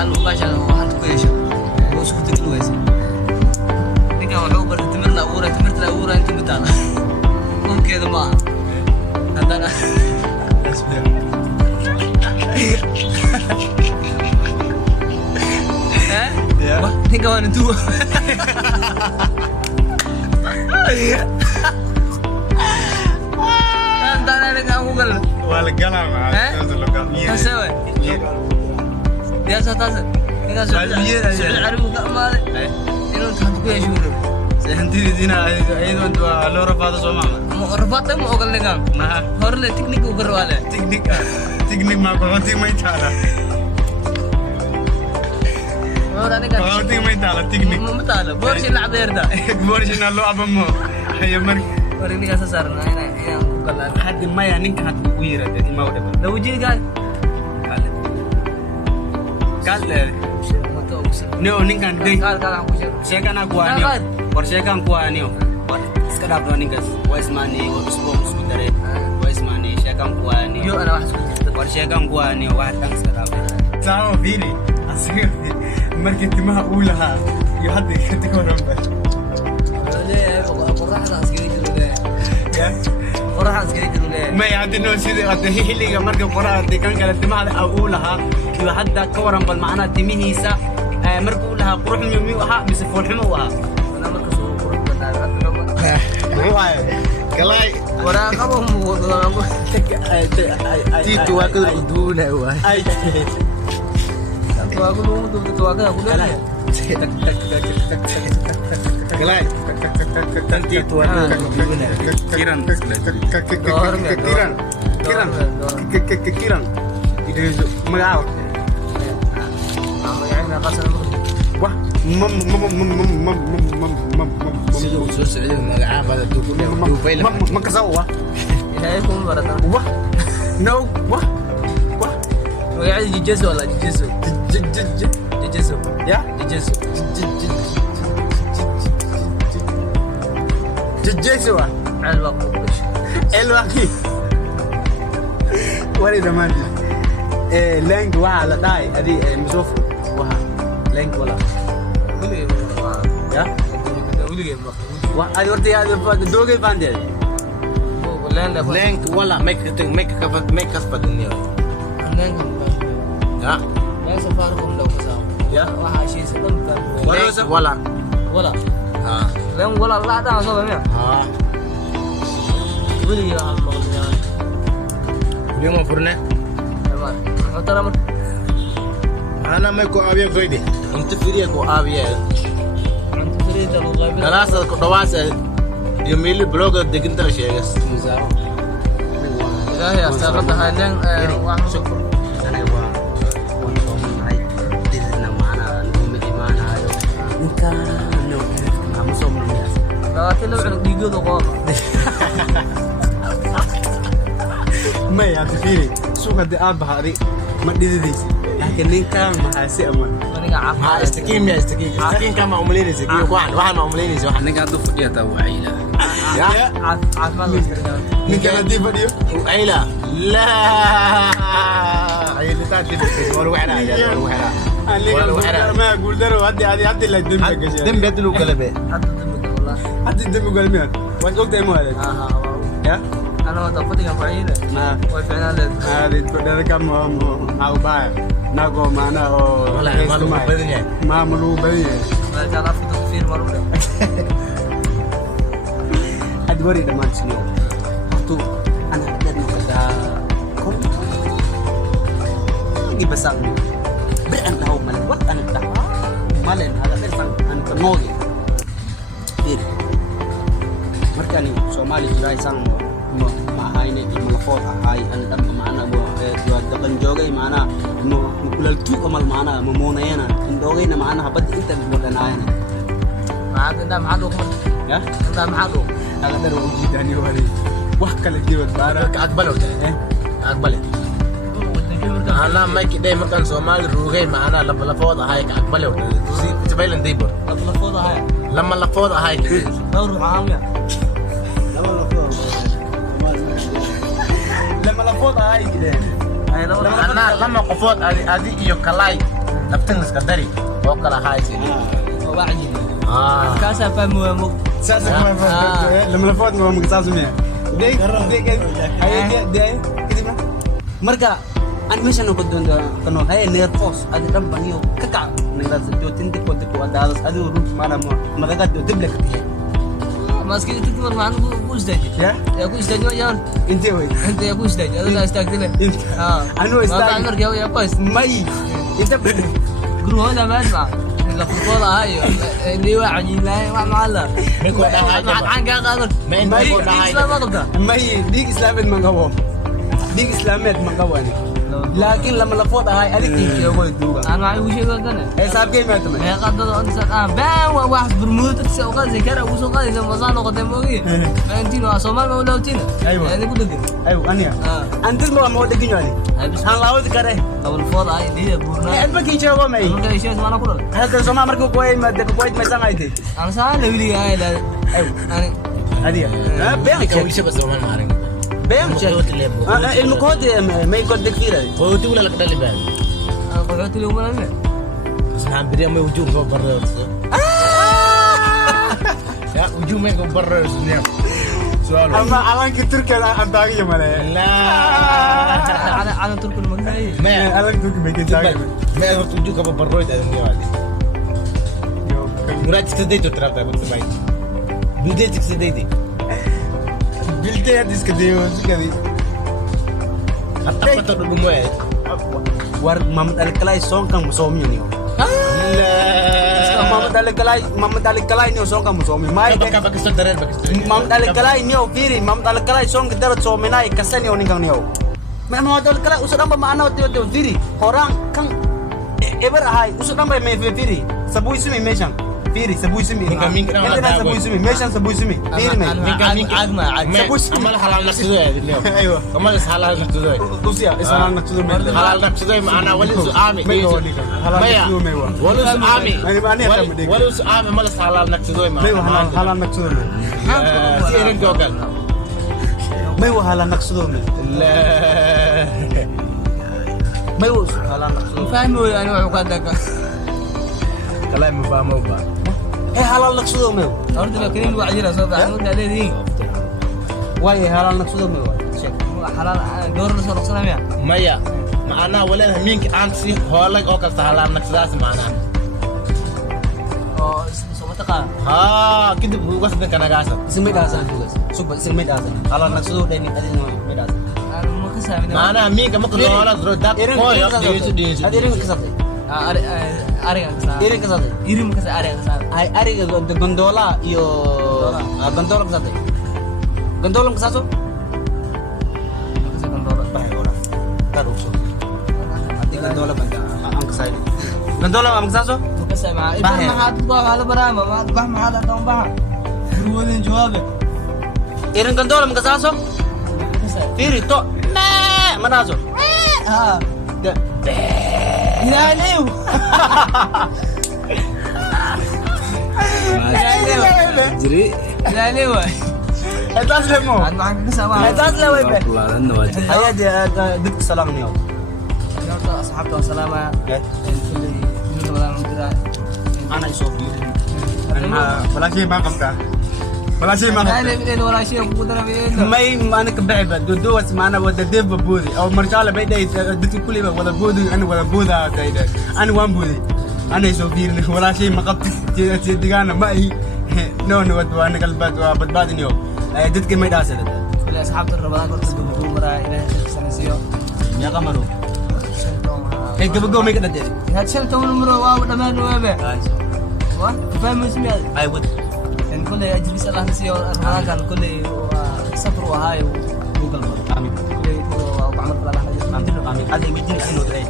حلو باشا وحد كويس وش كنت كويس نيجا وحوبر تمرنا أورا أنت متانا ممكن كذا ما عندنا ها نيجا وانا تو عندنا نيجا أقول ولا قلم تسوي يا ساتاسة نيجا سؤال عربي كمال إنه تحط كويس شغله سهنتي دينا أيضا دوا لو رفاضة سوماما رفعت ما أقول لك ما هورله تكنيك وبرواله تكنيك ما كنتي ما يتعلى هوراني كان كنتي ما يتعلى تكنيك ما متعلى بورش اللعب يردا بورش نالو أبمو هي مرك وريني كاسة صارنا هنا وكلا حد ما يعني كان ويرة دي ما وده لو جيت قال قال ما توقف نيو نيكان دي قال aku share شيكان أقوانيو ورشيكان أقوانيو sekedar dua nih guys, wise money, spons kudare, wise money, syakam kuani. yo ana wax ku War syakam kuani, wah tang sekedar. Sama bini, asli market mah ulaha, yo hadi ketikorang bas. قراحة عسكرية دولة Ya, قراحة عسكرية دولة ما يعدنو سيد هيلي مركب قراءة كان كانت مع أولها yo hada kawaran bal macna timihiisa markuu laha qurux miyuu waxa mise foolxumo waxa. أنا مركز قرب Kalay وراقبهم Tito waa ka duula waa. Ay. أقول أقول Kalay. Kalay. Tito waa ka duula. Kiran. Kiran. Itu magaw. يعني قصر Wah, sidoo soo socday magacaabada duubayla makasawa. إلهيكم بركة Wah. No, wah. Wah. وقاعد يجزو ولا يجزو يجزو Ya? يجزو Jejeswa. على الوقت Elwaki. Wari daman. Leng wa la dai adi misof. Wah. Leng wala. Ya? Wah, adi orti adi doge bandel. leenk wala make kasbad niyo ya Ya? wala ولا ha لين ولا لا ده صوب مين ha ولي يا الله niyo mo furne تمام ترى ana may ko abiya fayde inta firiya ko abiya انت تريد الغابه galasa ko dhawaasa iyo mili blogger deginta la sheegas لا هي استغربها لين anay waa ay didna maana umid imaanayo inkaano ama soo marnaa لا تلعب دقيقه قوم May adi firi. Suka de abahari. Ma dhididaysi. Laakiin ninkan maxaa si aman. انا ha عارف istakiim ya istakiim kama umaleynaysa iyo waxaan ma umaleynaysa waxaan ninka haduu fadhiya taa wacayla ya عارف ما Ninkan hadii fadhiyo. wacayla la ay litaa dib wala waxana Wala wala. Ma guuldaro hadii la dembi gashay. dem bedlu kala be حد دمك والله Hadii dembi galmiyan. Waan ogtahay ma wala. ها Ya? انا وتفضي كان فعيله Na. وفعنا له Adi padala kam au ba. Nago mana o. wala malu badan yahay Ma malu badan. ما كان افضل كثير مره Adi wari da man sino. Tu ana da no kada. Kom. Di basang. Beran tahu malan wat ana da. Malan hada bersang an kanogi. Bir. Markani Somali jiray sang ma hayne di malafot ay an dam maana mo dagan jogay maana mo kulal tu kamal maana mo monayana ndogay na maana habad inta modanayana. ما عاد ده معدوك Ya? ده معدوك Aga daro ujidani wali. Wah kala jiwat bara. ka aqbalo aqbale ana may kiday makan Soomaali ruugay maana lafood ahay ka aqbale si tibaylan dibor اطلع فوضى هاي lama lafood ahay دور عامله Lama la foto ay gide. هاي لو ana lama qofood adi iyo kalay نفتن اسكندري وكلا هاي سيدي وبعدي اه كاسة فهم Sasa lama lafood mo magsasabi niya. Marka an meeshan ko doon kano hay nervous adi dam baniyo kaka nagdasa jo tinti ko ko adalas adi ru mana mo magagat jo dible katiya. ماسكين تكمل معنا بوش داج Ya? يا بوش داج يا Inte hoy. انت يا بوش داج هذا استاكله Ano ما istag? عمرك يا باس May. Inte قرو هذا ما اسمع الا فوضى هاي اللي واعي لا مع الله ميكو ده هاي مع عن قادر ما انت May. ميكو ده هاي لا ما قدر may dig islamin mangawo. Dig islamet mangawani. Lakin lama lafood ay adi tinti ko duga. انا معي وشي قدنا Eh sabi kay mo هي قدر انت با واحد برموت تسوق زي كره وسوق زي مزان قدام موي ما انتي نو صومال ما ولوتينا أيوة. يعني كل دقيقه Ayo ania. Antil mo mo degin ani. Ang lawod kare. لو الفوضى هاي دي Eh بورنا an pagi jawa may. انا شيء ما نقول Hada sama marko ko ay madde ko ay may sangay te. انا سال لي هاي لا انا Adi. Ah, bem كان check. وش بس زمان مارين Bem check. قلت لي المقود may kod dekira. قلت ولا لك دلي بان انا قلت له ولا بس نعم بدي ما وجوه فوق برا يا وجوه ما يكون برا سنيا سؤال Ama alang ki Turkiya ang tagi ya mala. لا على ترك المقداي ما Alang Turkiya may kitagi. ما يغلط وجوه كبر برا ده الدنيا هذه مرات تكسديتو ترى كنت باي بديت تكسديتي Bilte ya diskadiyo skadi. حتى فترة دموع War Muhammad Ali Kalay song kang musomi niyo. لا Muhammad Ali Kalay niyo song kang musomi. May كم باكستان ترى باكستان Muhammad Ali Kalay niyo firi Muhammad Ali Kalay song kita so menai kasan niyo ningang niyo. Muhammad Ali Kalay usah nambah maana tiyo firi orang kang ever hai usah nambah me firi sabui sumi mesang firi sabui sumi Mingga sabui sumi mesang sabui sumi firi me عقمه أمال حلال نقصده يا دنيا ايوه أمال حلال نقصده usia isana naksudo me حلال نقصده أنا وليس آمي halal naksudo me wa وليس آمي Ani akan medek. وليس آمي أمال حلال نقصده me wa halal naksudo me سيرين جوجل me wa halal naksudo me لا me wa halal naksudo فاهموا انا وعقدك كلام مفهوم بقى eh halal naksudo me أرد بكرين وعجيرة صوت عن ودي عليه دي wa halal naksudo me wa check حلال دور رسول الله سلام يا مايا معنا ولا همينك أنسي هولك أو كسهلان نقصده معنا سوما تقا ها كده بس ده كنا قاسم ising may dasan guys suba ising may dasan halal naksudo dai ni adin may dasan أنا ما كسب معنا همينك ممكن ولا زرو ده كوي ديسو adirin kasate أري كسب irin kasate إيري ما كسب أري كسب ay ari gondola iyo gondola kasate gondola kasaso كسب كنترول bahay ora taruso ati gondola banda ang kasay gondola ang kasaso كسب مع إبن ما حد ضاع على برامة ما ضاع ما حد أتوم بها يقولون جوابه irin gondola ang kasaso كسب iri to ne manaso ها يا ليو Jadi يا ليو etas lemo عاد معك كسب etas lewe be keluaran wajah. ayah dia dit salam niyo أصحابته وسلامة ana isofi wala siya makam ka wala siya makam لا من ولا شيء قدرة من may mana kabaiba duduwas mana wada deba budi aw marjala bay day dikki kuli ba wala budi ana wala buda day day ana wan budi ana isofi wala siya makam ti digana mai no no wada ana kalbat wa badbadin yo dikki may dasal كل أصحابته الرمضان قلت لهم مرة إلى سنسيو ya kamaro gabago may kadade هاد شلته من مرة واو دمان وابع فاهم اسمي I would إن كل أجلس الله نسيو أنا كان كل سفر وهاي وجوجل amin كل وعمل كل الله amin ada imagine sino dai